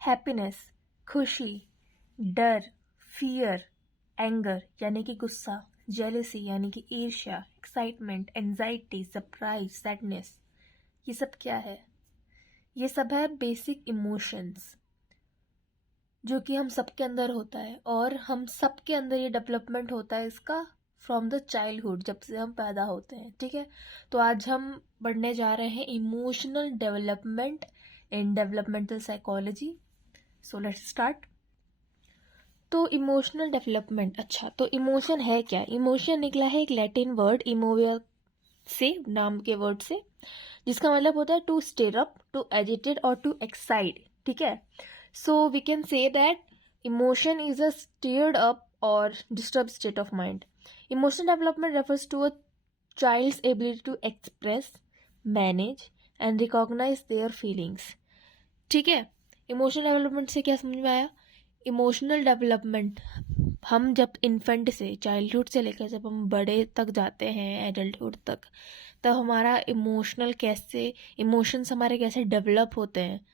Happiness, खुशी, डर, fear, anger यानी कि गुस्सा, जेलसी यानी कि ईर्ष्या, एक्साइटमेंट, एंजाइटी, सरप्राइज, सैडनेस, ये सब क्या है? ये सब है बेसिक इमोशंस जो कि हम सबके अंदर होता है, और हम सबके अंदर ये डेवलपमेंट होता है इसका फ्रॉम द चाइल्डहुड, जब से हम पैदा होते हैं। ठीक है, तो आज हम पढ़ने जा रहे हैं emotional development in developmental psychology. So let's start. तो इमोशनल डेवलपमेंट, अच्छा तो इमोशन है क्या? इमोशन निकला है एक लैटिन वर्ड इमोविया से, नाम के वर्ड से, जिसका मतलब होता है to stir up, to agitate और टू एक्साइट। ठीक है, so we can say that emotion is a stirred up और disturb state of mind. Emotional development refers to a child's ability to express, manage and recognize their feelings। ठीक है, emotional development से क्या समझ में आया? इमोशनल डेवलपमेंट हम जब इन्फेंट से, चाइल्डहुड से लेकर जब हम बड़े तक जाते हैं, एडल्टहुड तक, तब हमारा इमोशंस हमारे कैसे डेवलप होते हैं।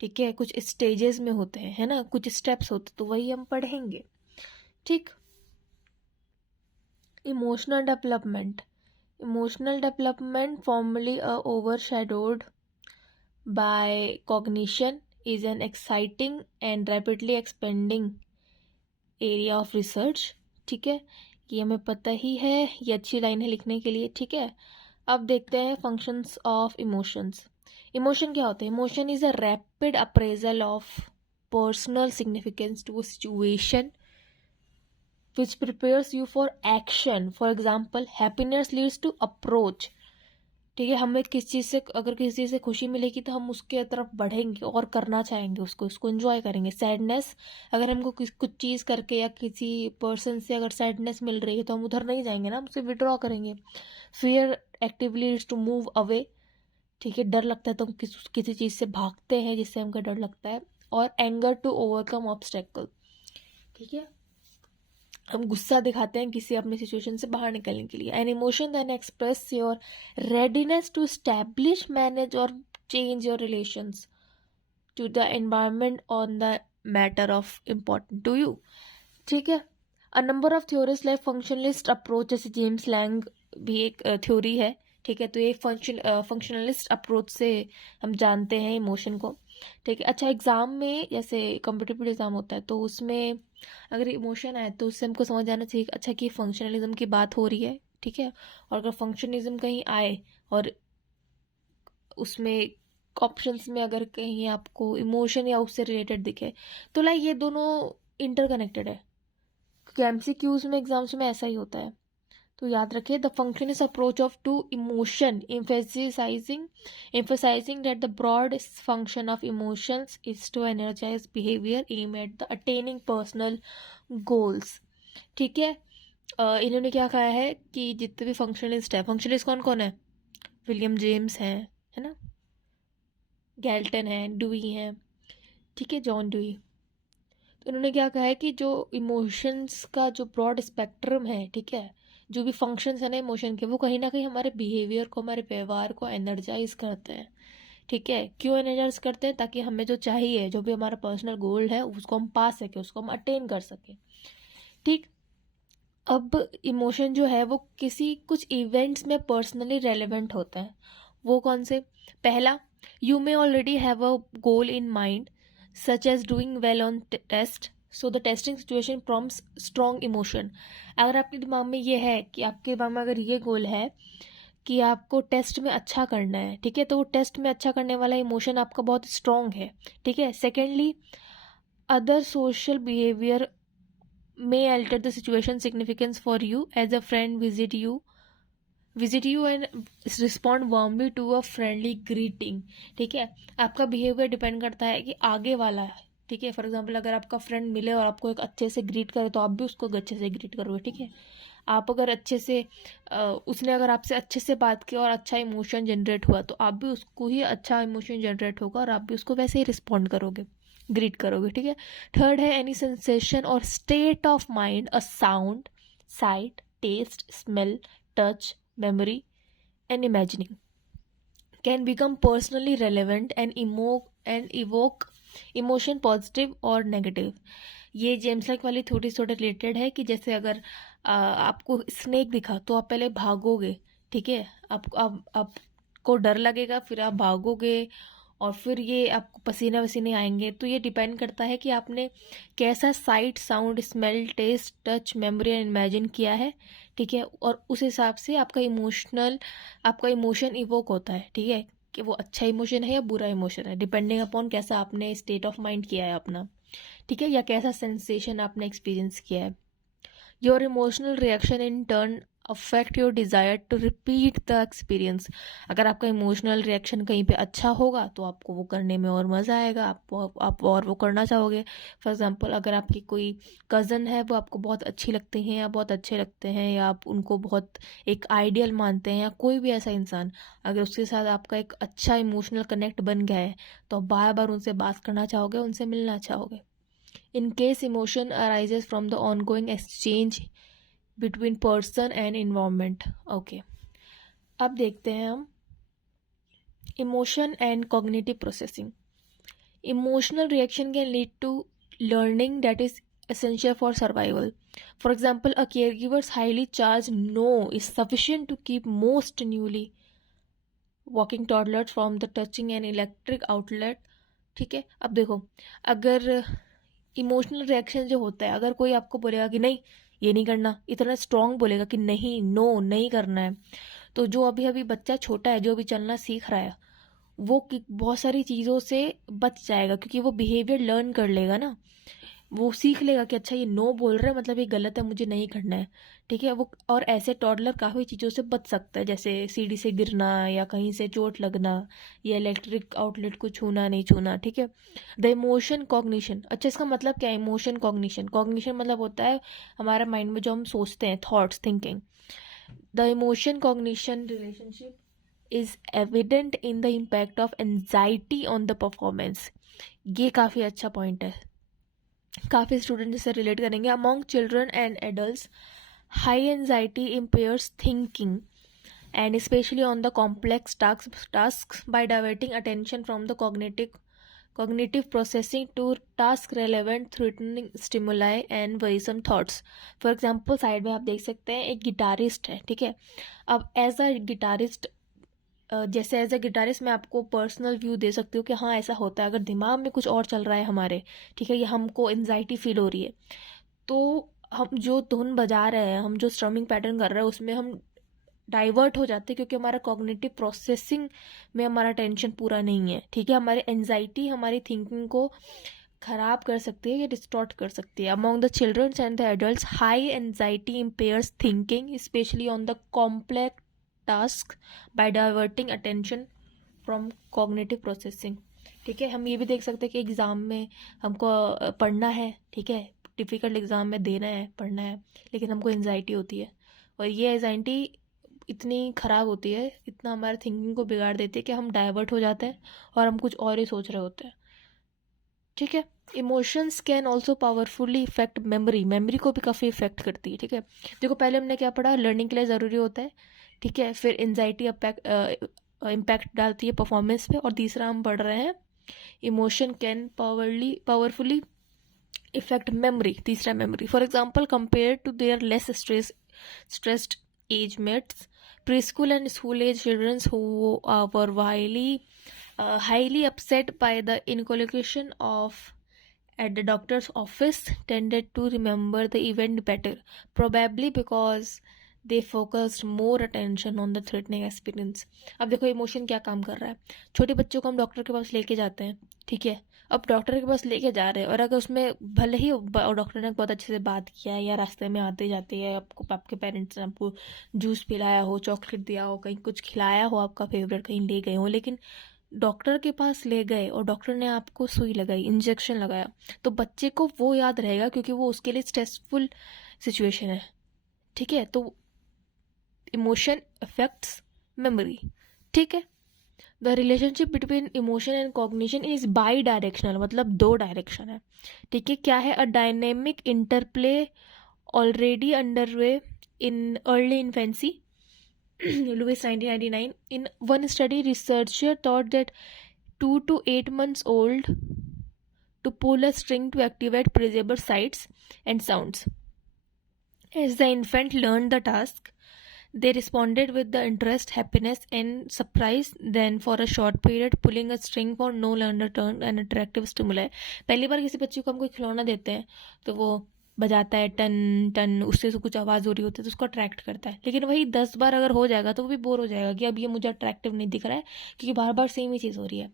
ठीक है, कुछ स्टेजेस में होते हैं, है ना, कुछ स्टेप्स होते, तो वही हम पढ़ेंगे। ठीक, emotional development formerly overshadowed by cognition is an exciting and rapidly expanding area of research। ठीक है, ये हमें पता ही है, ये अच्छी लाइन है लिखने के लिए। ठीक है, अब देखते हैं फंक्शंस ऑफ इमोशंस। इमोशन क्या होता है? Emotion is a rapid appraisal of personal significance to situation which prepares you for action। For example, happiness leads to approach। ठीक है, हमें किस चीज़ से, अगर किसी चीज़ से खुशी मिलेगी तो हम उसके तरफ बढ़ेंगे और करना चाहेंगे उसको एंजॉय करेंगे। सैडनेस, अगर हमको कुछ चीज़ करके या किसी पर्सन से अगर सैडनेस मिल रही है तो हम उधर नहीं जाएंगे ना, हम उसे विड्रॉ करेंगे। Fear actively leads to move away. ठीक है, डर लगता है तो हम किसी चीज़ से भागते हैं जिससे हमको डर लगता है। और एंगर टू ओवरकम ऑब्स्टेकल। ठीक है, हम गुस्सा दिखाते हैं किसी अपनी सिचुएशन से बाहर निकलने के लिए। An emotion then express your readiness to establish, manage और change your relations to the environment on the matter of important to you. ठीक है, a number of theories like functionalist approach, जैसे जेम्स लैंग भी एक theory है। ठीक है, तो ये फंक्शनलिस्ट अप्रोच से हम जानते हैं इमोशन को। ठीक है, अच्छा एग्जाम में जैसे कॉम्पिटिटिव एग्जाम होता है तो उसमें अगर इमोशन आए तो उससे हमको समझ आना चाहिए अच्छा कि फंक्शनलिज्म की बात हो रही है। ठीक है, और अगर फंक्शनलिज्म कहीं आए और उसमें ऑप्शंस में अगर कहीं आपको इमोशन या उससे रिलेटेड दिखे तो लाइक ये दोनों इंटरकनेक्टेड है, क्योंकि एमसीक्यूज में एग्जाम्स में ऐसा ही होता है। तो याद रखिए, the function is approach of to emotion emphasizing that the broad function of emotions is to energize behavior aim at the attaining personal goals। ठीक है, इन्होंने क्या कहा है कि जितने भी फंक्शनलिस्ट है, फंक्शनलिस्ट कौन कौन है? विलियम जेम्स हैं, है ना, गैल्टन है, डुई हैं। ठीक है, जॉन डुई। तो उन्होंने क्या कहा है कि जो इमोशंस का जो ब्रॉड स्पेक्ट्रम है, ठीक है, जो भी फंक्शंस है ना इमोशन के, वो कहीं ना कहीं हमारे बिहेवियर को, हमारे व्यवहार को एनर्जाइज करते हैं। ठीक है, क्यों एनर्जाइज करते हैं? ताकि हमें जो चाहिए, जो भी हमारा पर्सनल गोल है, उसको हम पा सके, उसको हम अटेन कर सके। ठीक, अब इमोशन जो है वो किसी कुछ इवेंट्स में पर्सनली रेलेवेंट होता है। वो कौन से? पहला, you may already have a goal in mind such as doing well on test, so the testing situation prompts strong emotion. अगर आपके दिमाग में ये है कि आपके दिमाग में अगर ये गोल है कि आपको टेस्ट में अच्छा करना है, ठीक है, तो वो टेस्ट में अच्छा करने वाला इमोशन आपका बहुत स्ट्रॉन्ग है। ठीक है, secondly, other social behaviour may alter the situation significance for you as a friend visit you and respond warmly to a friendly greeting। ठीक है, आपका बिहेवियर डिपेंड करता है कि आगे वाला है। ठीक है, फॉर एग्जांपल अगर आपका फ्रेंड मिले और आपको एक अच्छे से ग्रीट करे तो आप भी उसको अच्छे से ग्रीट करोगे। ठीक है, आप अगर अच्छे से उसने अगर आपसे अच्छे से बात की और अच्छा इमोशन जनरेट हुआ तो आप भी उसको ही अच्छा इमोशन जनरेट होगा और आप भी उसको वैसे ही रिस्पॉन्ड करोगे, ग्रीट करोगे। ठीक है, थर्ड है एनी सेंसेशन और state of mind, a sound, sight, taste, smell, touch, memory and imagining can become personally relevant and evoke emotion positive और नेगेटिव, ये जेम्स लाइक वाली थोड़ी थोड़ी रिलेटेड है कि जैसे अगर आपको स्नेक दिखा तो आप पहले भागोगे, ठीक है, आपको डर लगेगा, फिर आप भागोगे और फिर ये आपको पसीने वसीने आएंगे। तो ये डिपेंड करता है कि आपने कैसा sight, sound, smell, taste, touch, memory and imagine किया है, ठीक है, और उस हिसाब से आपका इमोशन इवोक होता है, ठीक है, कि वो अच्छा इमोशन है या बुरा इमोशन है, डिपेंडिंग अपॉन कैसा आपने स्टेट ऑफ माइंड किया है अपना, ठीक है, या कैसा सेंसेशन आपने एक्सपीरियंस किया है। Your emotional reaction in turn affect your desire to repeat the experience. अगर आपका इमोशनल रिएक्शन कहीं पे अच्छा होगा तो आपको वो करने में और मज़ा आएगा, आप और वो करना चाहोगे। फॉर एग्जांपल, अगर आपकी कोई कज़न है, वो आपको बहुत अच्छी लगती हैं या बहुत अच्छे लगते हैं, या आप उनको बहुत एक आइडियल मानते हैं, या कोई भी ऐसा इंसान, अगर उसके साथ आपका एक अच्छा इमोशनल कनेक्ट बन गया है तो आप बार बार उनसे बात करना चाहोगे, उनसे मिलना चाहोगे। In case emotion arises from the ongoing exchange between person and environment. Okay. अब देखते हैं हम emotion and cognitive processing. Emotional reaction can lead to learning that is essential for survival. For example, a caregiver's highly charged no is sufficient to keep most newly walking toddlers from the touching an electric outlet. ठीक है, अब देखो, अगर emotional reaction जो होता है, अगर कोई आपको बोलेगा कि नहीं ये नहीं करना, इतना स्ट्रांग बोलेगा कि नहीं, नो नहीं करना है, तो जो अभी अभी बच्चा छोटा है, जो अभी चलना सीख रहा है, वो बहुत सारी चीज़ों से बच जाएगा, क्योंकि वो बिहेवियर लर्न कर लेगा ना, वो सीख लेगा कि अच्छा ये नो बोल रहा है, मतलब ये गलत है, मुझे नहीं करना है, ठीक है, वो। और ऐसे टॉडलर काफ़ी चीज़ों से बच सकता है, जैसे सीढ़ी से गिरना या कहीं से चोट लगना या इलेक्ट्रिक आउटलेट को छूना नहीं छूना, ठीक है। द इमोशन कॉग्निशन, अच्छा इसका मतलब क्या है इमोशन कॉग्निशन? कॉग्निशन मतलब होता है हमारा माइंड में जो हम सोचते हैं, thoughts, thinking. The emotion cognition relationship is evident in the impact of anxiety on the performance. ये काफ़ी अच्छा पॉइंट है, काफ़ी स्टूडेंट इससे रिलेट करेंगे। Among children and adults, high anxiety impairs thinking and especially on the complex tasks by diverting attention from the cognitive processing to task relevant threatening stimuli and worrisome thoughts. For example, side में आप देख सकते हैं एक guitarist है, ठीक है। अब एज अ गिटारिस्ट, जैसे एज अ गिटारिस्ट मैं आपको पर्सनल व्यू दे सकती हूँ कि हाँ ऐसा होता है, अगर दिमाग में कुछ और चल रहा है हमारे, ठीक है, ये हमको एनजाइटी फील हो रही है, तो हम जो धुन बजा रहे हैं, हम जो स्ट्रमिंग पैटर्न कर रहे हैं, उसमें हम डाइवर्ट हो जाते हैं, क्योंकि हमारा कॉग्निटिव प्रोसेसिंग में हमारा टेंशन पूरा नहीं है, ठीक है। हमारी एंजाइटी हमारी थिंकिंग को खराब कर सकती है या डिस्टॉर्ट कर सकती है। Among the children's and the adults, high anxiety impairs thinking specially on the complex task by diverting attention from cognitive processing, ठीक है। हम ये भी देख सकते हैं कि एग्ज़ाम में हमको पढ़ना है, ठीक है, डिफ़िकल्ट एग्ज़ाम में देना है, पढ़ना है, लेकिन हमको एंजाइटी होती है, और ये एंजाइटी इतनी ख़राब होती है, इतना हमारे थिंकिंग को बिगाड़ देती है कि हम डाइवर्ट हो जाते हैं और हम कुछ और ही सोच रहे होते हैं, ठीक है। Emotions can also powerfully affect memory को भी काफ़ी इफेक्ट करती है, ठीक है। देखो पहले हमने क्या पढ़ा, लर्निंग के लिए ज़रूरी होता है, ठीक है, फिर एंजाइटी इम्पैक्ट डालती है परफॉर्मेंस पे, और तीसरा हम पढ़ रहे हैं emotion can powerfully affect memory, तीसरा memory. For example, compare to their less stressed age mates, preschool and school age children who were highly upset by the inculcation of at the doctor's office tended to remember the event better, probably because they focused more attention on the threatening experience. अब देखो emotion क्या काम कर रहा है, छोटे बच्चों को हम डॉक्टर के पास लेके जाते हैं, ठीक है। अब डॉक्टर के पास लेके जा रहे हैं, और अगर उसमें भले ही डॉक्टर ने बहुत अच्छे से बात किया है, या रास्ते में आते जाते हैं आपके पेरेंट्स ने आपको जूस पिलाया हो, चॉकलेट दिया हो, कहीं कुछ खिलाया हो आपका फेवरेट, कहीं ले गए हो, लेकिन डॉक्टर के पास ले गए और डॉक्टर ने आपको सुई लगाई, इंजेक्शन लगाया, तो बच्चे को वो याद रहेगा, क्योंकि वो उसके लिए स्ट्रेसफुल सिचुएशन है, ठीक है। तो इमोशन अफेक्ट्स मेमोरी, ठीक है। The relationship between emotion and cognition is by directional, मतलब दो डायरेक्शन है, ठीक है। क्या है? A dynamic interplay already underway in early infancy, Lewis 1999. In one study, researcher thought that 2 to 8 months old to pull a string to activate perceptible sights and sounds. As the infant learned the task, they responded with the interest, happiness, and surprise. Then, for a short period, pulling a string for no longer turned an attractive stimuli. पहली बार किसी बच्चे को हम कोई खिलौना देते हैं तो वो बजाता है टन टन, उससे कुछ आवाज़ हो रही होती है तो उसको अट्रैक्ट करता है. लेकिन वही 10 बार अगर हो जाएगा तो वो भी बोर हो जाएगा कि अब ये मुझे अट्रैक्टिव नहीं दिख रहा है क्योंकि बार बार सेम ही चीज़ हो रही है.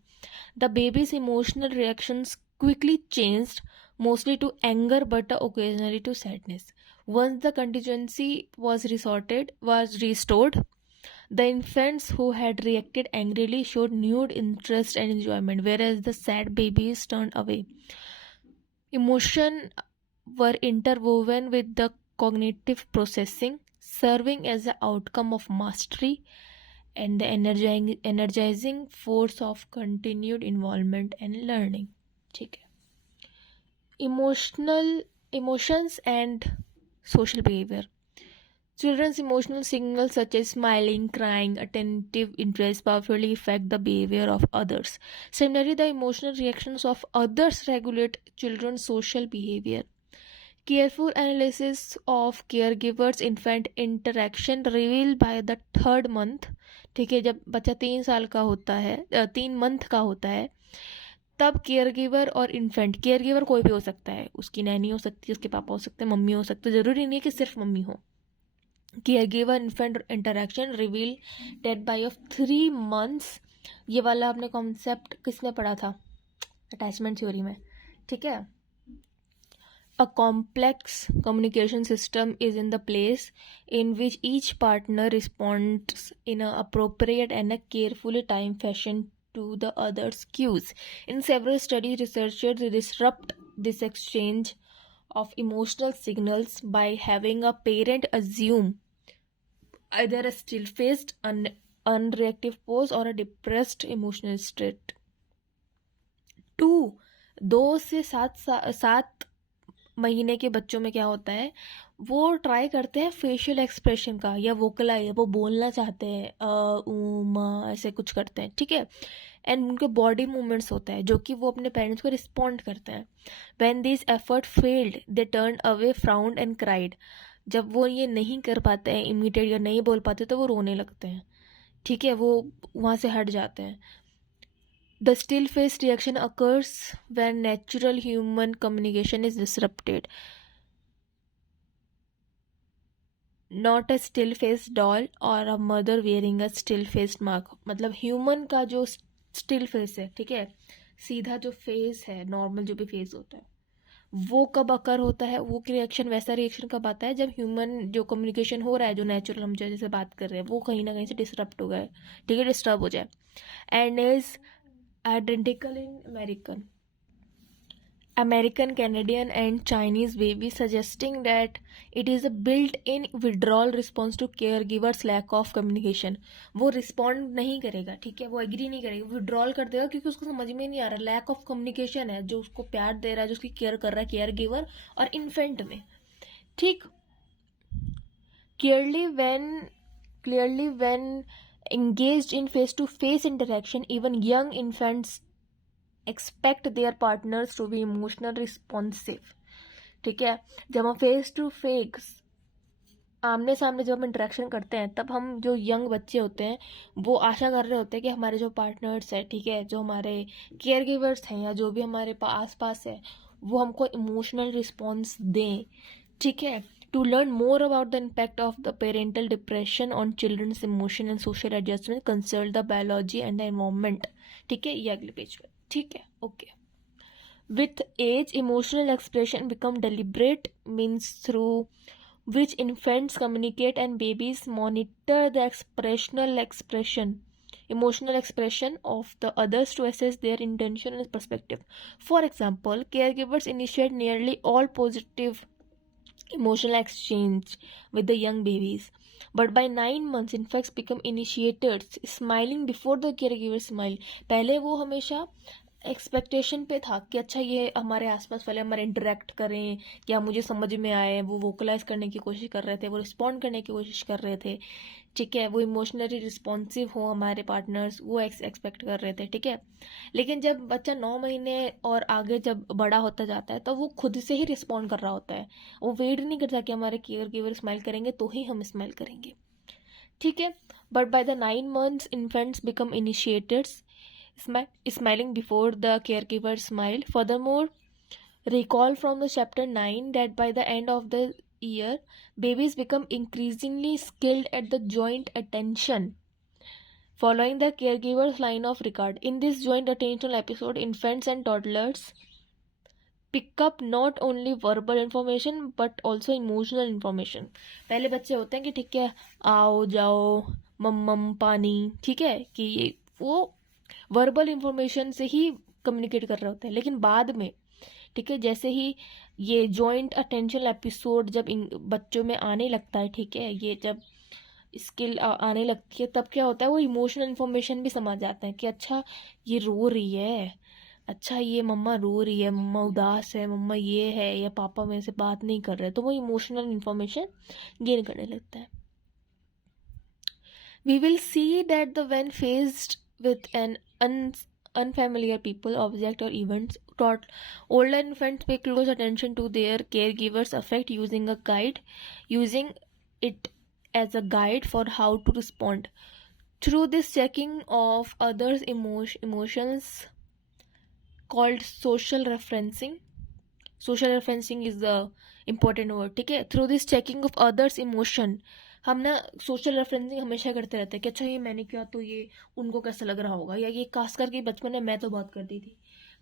The babies emotional reactions quickly changed, mostly to anger but occasionally to sadness. Once the contingency was restored, the infants who had reacted angrily showed renewed interest and enjoyment, whereas the sad babies turned away. Emotions were interwoven with the cognitive processing, serving as the outcome of mastery and the energizing force of continued involvement and learning. ठीक है. Emotions and social behavior. Children's emotional signals such as smiling, crying, attentive interest powerfully affect the behavior of others. Similarly, the emotional reactions of others regulate children's social behavior. Careful analysis of caregivers infant interaction revealed by the 3rd month, ठीक है, जब बच्चा 3 साल का होता है, 3 month का होता है, तब केयर गिवर और इन्फेंट, केयर गिवर कोई भी हो सकता है, उसकी नैनी हो सकती है, उसके पापा हो सकते हैं, मम्मी हो सकते हैं, ज़रूरी नहीं है कि सिर्फ मम्मी हो. Caregiver infant interaction reveal that by of 3 months. ये वाला आपने कॉन्सेप्ट किसने पढ़ा था? अटैचमेंट थ्योरी में. ठीक है. A complex communication system is in the place in which each partner responds in an appropriate and a carefully timed fashion to the other's cues. In several studies, researchers disrupt this exchange of emotional signals by having a parent assume either a still-faced, unreactive pose or a depressed emotional state. 2 से 7 महीने के बच्चों में क्या होता है, वो try करते हैं फेशियल एक्सप्रेशन का या वोकलाइज, वो बोलना चाहते हैं, ऐसे कुछ करते हैं. ठीक है. एंड उनके बॉडी मूवमेंट्स होता है जो कि वो अपने पेरेंट्स को रिस्पॉन्ड करते हैं. When this effort failed they turn away, frowned and cried. जब वो ये नहीं कर पाते हैं इमिटेट या नहीं बोल पाते तो वो रोने लगते हैं. ठीक है. वो वहाँ से हट जाते हैं. The still-faced reaction occurs when natural human communication is disrupted. Not a still-faced doll or a mother wearing a still-faced mask. मतलब ह्यूमन का जो स्टिल फेस है, ठीक है, सीधा जो फेस है, नॉर्मल जो भी फेस होता है, वो कब अकर होता है, वो रिएक्शन, वैसा रिएक्शन कब आता है जब ह्यूमन जो कम्युनिकेशन हो रहा है, जो नेचुरल हम जैसे बात कर रहे हैं, वो कहीं ना कहीं से डिसरप्ट हो गए. ठीक है, डिस्टर्ब हो जाए. And is identical in American, Canadian and Chinese babies, suggesting that it is a built-in withdrawal response to caregivers lack of communication. वो रिस्पॉन्ड नहीं करेगा. ठीक है. वो एग्री नहीं करेगा, विड्रॉल कर देगा क्योंकि उसको समझ में नहीं आ रहा. लैक ऑफ कम्युनिकेशन है जो उसको प्यार दे रहा है, जो उसकी केयर कर रहा है केयर गिवर और इन्फेंट में. ठीक. Clearly when engaged in face-to-face interaction, even young infants expect their partners to be emotional responsive. ठीक है. जब हम फेस टू फेस, आमने सामने जब हम इंटरेक्शन करते हैं, तब हम जो यंग बच्चे होते हैं वो आशा कर रहे होते हैं कि हमारे जो पार्टनर्स हैं, ठीक है, जो हमारे केयर गिवर्स हैं या जो भी हमारे आस पास है, वो हमको इमोशनल रिस्पॉन्स दें. ठीक है. To learn more about the impact of the parental depression on children's emotion and social adjustment, consult the biology and the environment. ठीक है. ये अगले पेज पे. ठीक है. Okay. With age, emotional expression become deliberate means through which infants communicate and babies monitor the emotional expression of the others to assess their intention and perspective. For example, caregivers initiate nearly all positive emotional exchange with the young babies, but by 9 months infants become initiators, smiling before the caregiver smile. पहले वो हमेशा expectation पे था कि अच्छा ये हमारे आसपास वाले हमारे इंटरेक्ट करें, क्या मुझे समझ में आए, वो वोकलाइज करने की कोशिश कर रहे थे, वो रिस्पॉन्ड करने की कोशिश कर रहे थे, ठीक है, वो इमोशनली रिस्पॉन्सिव हो हमारे पार्टनर्स, वो एक्सपेक्ट कर रहे थे, ठीक है। लेकिन जब बच्चा 9 महीने और आगे जब बड़ा होता जाता है तो वो खुद से ही रिस्पॉन्ड कर रहा होता है, वो वेट नहीं करता कि हमारे केयर गिवर स्माइल करेंगे तो ही हम स्माइल करेंगे, ठीक है। But by the 9 months infants become initiators, smiling before the caregiver smile. Furthermore, recall from the chapter 9 that by the end of the year, babies become increasingly skilled at the joint attention, following the caregiver's line of regard. In this joint attentional episode, infants and toddlers pick up not only verbal information but also emotional information. पहले बच्चे होते हैं कि ठीक है आओ जाओ मम पानी, ठीक है, कि ये वो वर्बल इंफॉर्मेशन से ही कम्युनिकेट कर रहे होते हैं। लेकिन बाद में, ठीक है, जैसे ही ये जॉइंट अटेंशन एपिसोड जब इन बच्चों में आने लगता है, ठीक है, ये जब स्किल आने लगती है तब क्या होता है, वो इमोशनल इन्फॉर्मेशन भी समझ जाते हैं कि अच्छा ये रो रही है, अच्छा ये मम्मा रो रही है, मम्मा उदास है, मम्मा ये है, या पापा मेरे से बात नहीं कर रहे, तो वो इमोशनल इन्फॉर्मेशन गेन करने लगता है। We will see that the when faced with an unfamiliar people, object, or events, taught older infants pay close attention to their caregivers' affect using it as a guide for how to respond. Through this checking of others' emotions called social referencing. Social referencing is the important word, ठीक है। Through this checking of others emotion, हम ना social referencing हमेशा करते रहते हैं कि अच्छा ये मैंने किया तो ये उनको कैसा लग रहा होगा, या ये खास करके बचपन में मैं तो बहुत करती थी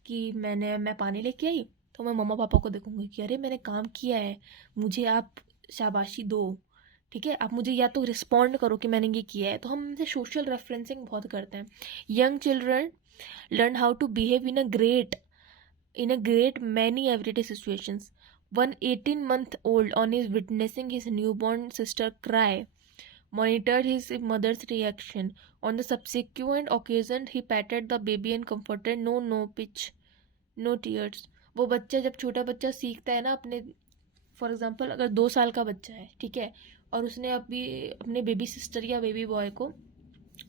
कि मैं पानी लेके आई तो मैं मम्मा पापा को देखूंगी कि अरे मैंने काम किया है, मुझे आप शाबाशी दो, ठीक है, आप मुझे या तो रिस्पॉन्ड करो कि मैंने ये किया है। तो हम इनसे सोशल रेफरेंसिंग बहुत करते हैं। Young children learn how to behave in a great many everyday situations. One 18-month-old, on his witnessing his newborn sister cry, monitored his mother's reaction. On the subsequent occasion, he patted the baby and comforted, no pitch, no tears. वो बच्चा जब छोटा बच्चा सीखता है ना अपने, for example अगर 2 साल का बच्चा है, ठीक है, और उसने अभी अपने बेबी सिस्टर या बेबी बॉय को,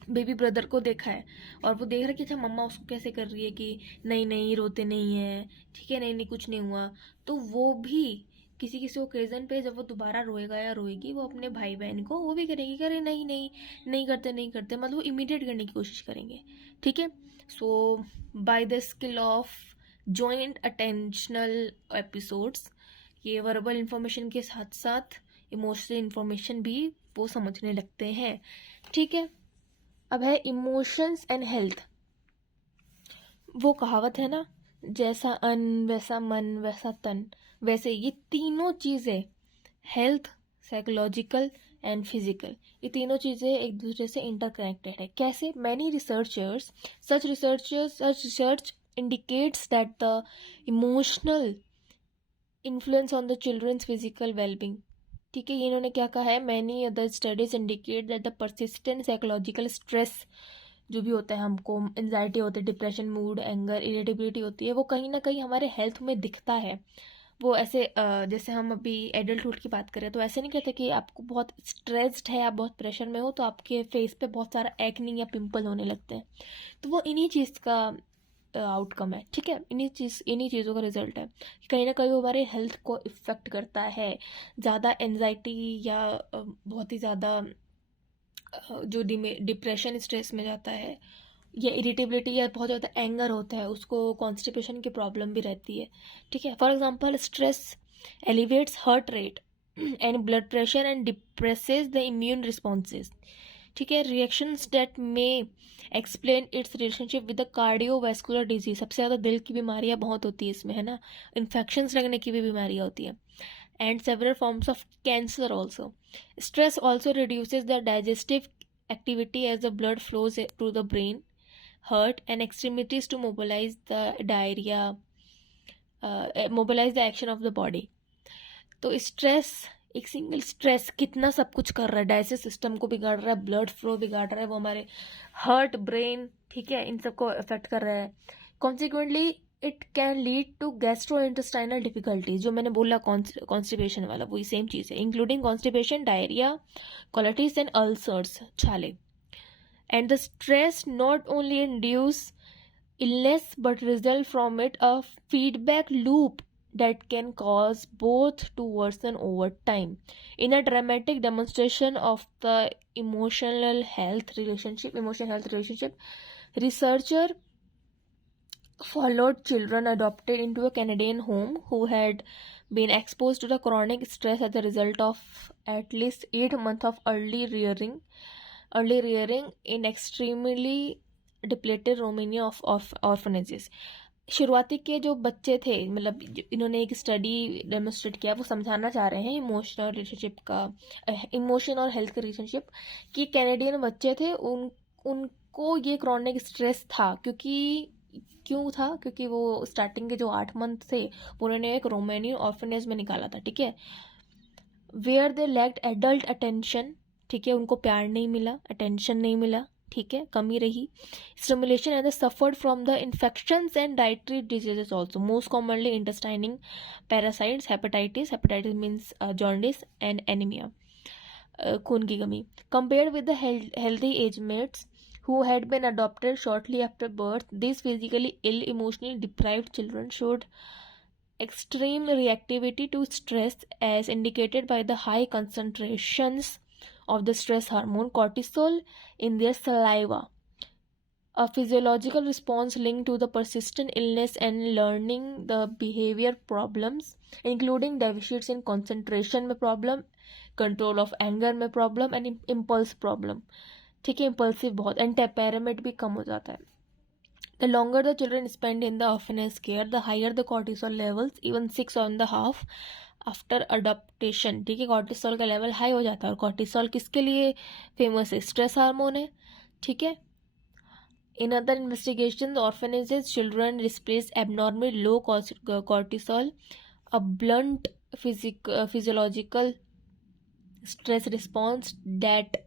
बेबी ब्रदर को देखा है और वो देख रहा है कि अच्छा मम्मा उसको कैसे कर रही है कि नहीं रोते नहीं है, ठीक है, नहीं कुछ नहीं हुआ, तो वो भी किसी किसी ओकेजन पे जब वो दोबारा रोएगा या रोएगी, वो अपने भाई बहन को वो भी करेगी कि अरे नहीं करते, मतलब इमीडिएट करने की कोशिश करेंगे, ठीक है। So by the skill of joint attentional episodes, ये वर्बल इंफॉर्मेशन के साथ साथ इमोशनल इंफॉर्मेशन भी वो समझने लगते हैं, ठीक है। अब है इमोशंस एंड हेल्थ। वो कहावत है ना, जैसा अन्न वैसा मन वैसा तन, वैसे ये तीनों चीज़ें, हेल्थ, साइकोलॉजिकल एंड फिजिकल, ये तीनों चीज़ें एक दूसरे से इंटरकनेक्टेड है। कैसे? Many such research indicates that the emotional influence on the children's physical wellbeing, ठीक है, ये इन्होंने क्या कहा है, many other studies indicate that the persistent psychological stress जो भी होता है, हमको एंजाइटी होती है, डिप्रेशन, मूड, एंगर, इरिटेबिलिटी होती है, वो कहीं ना कहीं हमारे हेल्थ में दिखता है। वो ऐसे जैसे हम अभी एडल्टहुड की बात करें तो ऐसे नहीं कहते कि आपको बहुत स्ट्रेस्ड है, आप बहुत प्रेशर में हो तो आपके फेस पे बहुत सारा एक्नी या पिंपल होने लगते हैं, तो वो इन्हीं चीज़ का आउटकम है, ठीक है, इन्हीं चीज़ों का रिजल्ट है। कहीं ना कहीं वो हमारे हेल्थ को इफ़ेक्ट करता है। ज़्यादा एनजाइटी या बहुत ही ज़्यादा जो डिप्रेशन स्ट्रेस में जाता है, या इरिटेबिलिटी या बहुत ज़्यादा एंगर होता है, उसको कॉन्स्टिपेशन की प्रॉब्लम भी रहती है, ठीक है। For example stress elevates heart rate and blood pressure and depresses the immune responses, ठीक है। रिएक्शंस दैट में explain it's relationship with the cardiovascular disease, सबसे ज़्यादा दिल की बीमारियाँ बहुत होती है इसमें, है ना, इन्फेक्शंस लगने की भी बीमारियाँ होती है, and several forms of cancer also. Stress also reduces the digestive activity as the blood flows to the brain, heart, and extremities to mobilize the action of the body. तो स्ट्रेस, एक single stress कितना सब कुछ कर रहा है, digest system को बिगाड़ रहा है, ब्लड फ्लो बिगाड़ रहा है, वो हमारे हार्ट, ब्रेन, ठीक है, इन सबको अफेक्ट कर रहा है, consequently it can lead to gastrointestinal difficulties, जो मैंने बोला कॉन्स्टिपेशन वाला, वही सेम चीज़ है, including constipation, diarrhea, colitis and ulcers, छाले. And the stress not only induce illness but result from it a feedback loop that can cause both to worsen over time. In a dramatic demonstration of the emotional health relationship, researcher followed children adopted into a Canadian home who had been exposed to the chronic stress as a result of at least 8 months of early rearing in extremely depleted Romania of orphanages. शुरुआती के जो बच्चे थे, मतलब इन्होंने एक study demonstrate किया, वो समझाना चाह रहे हैं इमोशनल रिलेशनशिप का, इमोशन और हेल्थ का रिलेशनशिप, कि कैनेडियन बच्चे थे, उनको ये क्रॉनिक स्ट्रेस था. क्यों था? क्योंकि वो स्टार्टिंग के जो 8 मंथ थे उन्होंने एक रोमानियन ऑर्फनेज में निकाला था, ठीक है, where they lacked adult attention, ठीक है, उनको प्यार नहीं मिला, अटेंशन नहीं मिला, ठीक है, कमी रही, stimulation and suffered from the infections and dietary diseases also, most commonly intestinal parasites, hepatitis means jaundice and anaemia, खून की कमी. Compared with the healthy age mates who had been adopted shortly after birth, these physically ill, emotionally deprived children showed extreme reactivity to stress as indicated by the high concentrations of the stress hormone cortisol in their saliva, a physiological response linked to the persistent illness and learning the behavior problems including deficits in concentration में problem, control of anger में problem and impulse problem, ठीक है, impulsive बहुत, and temperament भी कम हो जाता है. The longer the children spend in the orphanage care, the higher the cortisol levels, even 6.5 after adoptation, ठीक है, कॉर्टिसोल का लेवल हाई हो जाता है. और कॉर्टिसोल किसके लिए फेमस है? स्ट्रेस हार्मोन है, ठीक है. In other investigation orphanages children displace abnormally low cortisol, a blunt physiological stress response that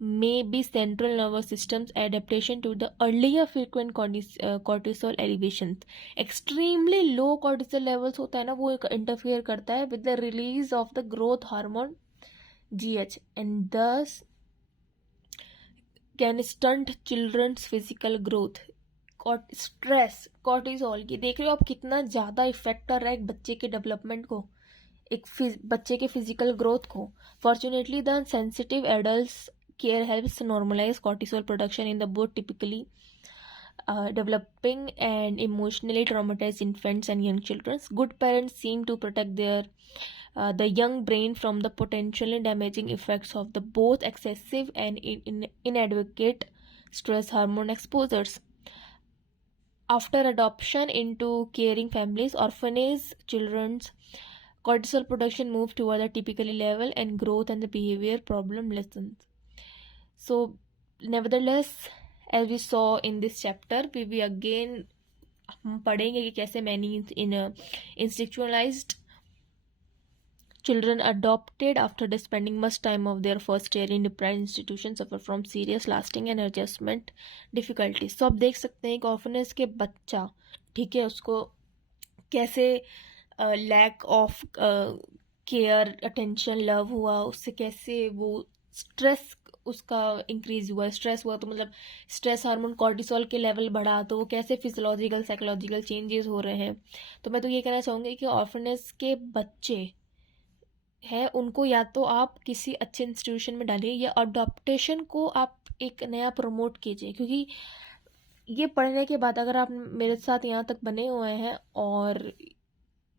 may be central nervous system's adaptation to the earlier frequent cortisol elevations. Extremely low cortisol levels होता है ना, वो interfere करता है with the release of the growth hormone GH and thus can stunt children's physical growth. Stress cortisol की देख रहे हो आप कितना ज़्यादा इफेक्ट कर रहा है एक बच्चे के डेवलपमेंट को, एक बच्चे के फिजिकल ग्रोथ को. Fortunately the sensitive adults care helps normalize cortisol production in the both typically developing and emotionally traumatized infants and young children. Good parents seem to protect the young brain from the potentially damaging effects of the both excessive and inadequate stress hormone exposures. After adoption into caring families, orphanage children's cortisol production moves toward the typically level and growth and the behavior problem lessens. So nevertheless, as we saw in this chapter, we again हम पढ़ेंगे कि कैसे many institutionalized children adopted after spending much time of their first year in deprived institutions suffer from serious lasting and adjustment difficulties. So आप देख सकते हैं कि orphanage के बच्चा, ठीक है, उसको कैसे lack of care, attention, love हुआ, उससे कैसे वो स्ट्रेस उसका इंक्रीज हुआ, स्ट्रेस हुआ तो मतलब स्ट्रेस हार्मोन कॉर्टिसोल के लेवल बढ़ा, तो वो कैसे फिजियोलॉजिकल साइकोलॉजिकल चेंजेस हो रहे हैं. तो मैं तो ये कहना चाहूँगी कि ऑर्फनेज के बच्चे हैं उनको या तो आप किसी अच्छे इंस्टीट्यूशन में डालिए या अडॉप्टेशन को आप एक नया प्रमोट कीजिए, क्योंकि ये पढ़ने के बाद अगर आप मेरे साथ यहाँ तक बने हुए हैं और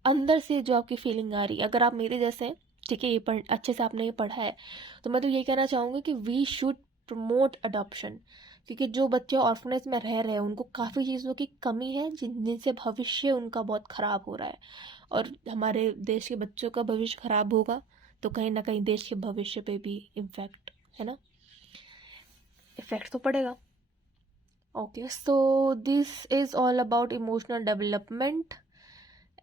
अंदर से जो आपकी फीलिंग आ रही है, अगर आप मेरे जैसे हैं, ठीक है, ये अच्छे से आपने ये पढ़ा है, तो मैं तो ये कहना चाहूँगी कि वी शुड प्रमोट अडॉप्शन, क्योंकि जो बच्चे ऑर्फनेज में रह रहे हैं उनको काफ़ी चीज़ों की कमी है जिनसे भविष्य उनका बहुत ख़राब हो रहा है. और हमारे देश के बच्चों का भविष्य ख़राब होगा तो कहीं ना कहीं देश के भविष्य पे भी इम्फेक्ट है ना, इफेक्ट तो पड़ेगा. Okay, so this is all about emotional development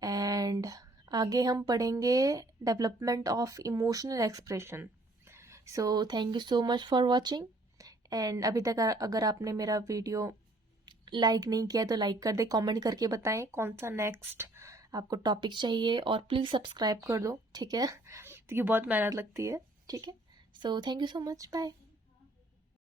and आगे हम पढ़ेंगे development of emotional expression. So thank you so much for watching. And अभी तक अगर आपने मेरा वीडियो लाइक नहीं किया तो लाइक कर दे, कमेंट करके बताएं कौन सा नेक्स्ट आपको टॉपिक चाहिए, और प्लीज़ सब्सक्राइब कर दो, ठीक है क्योंकि बहुत मेहनत लगती है, ठीक है। So thank you so much, bye.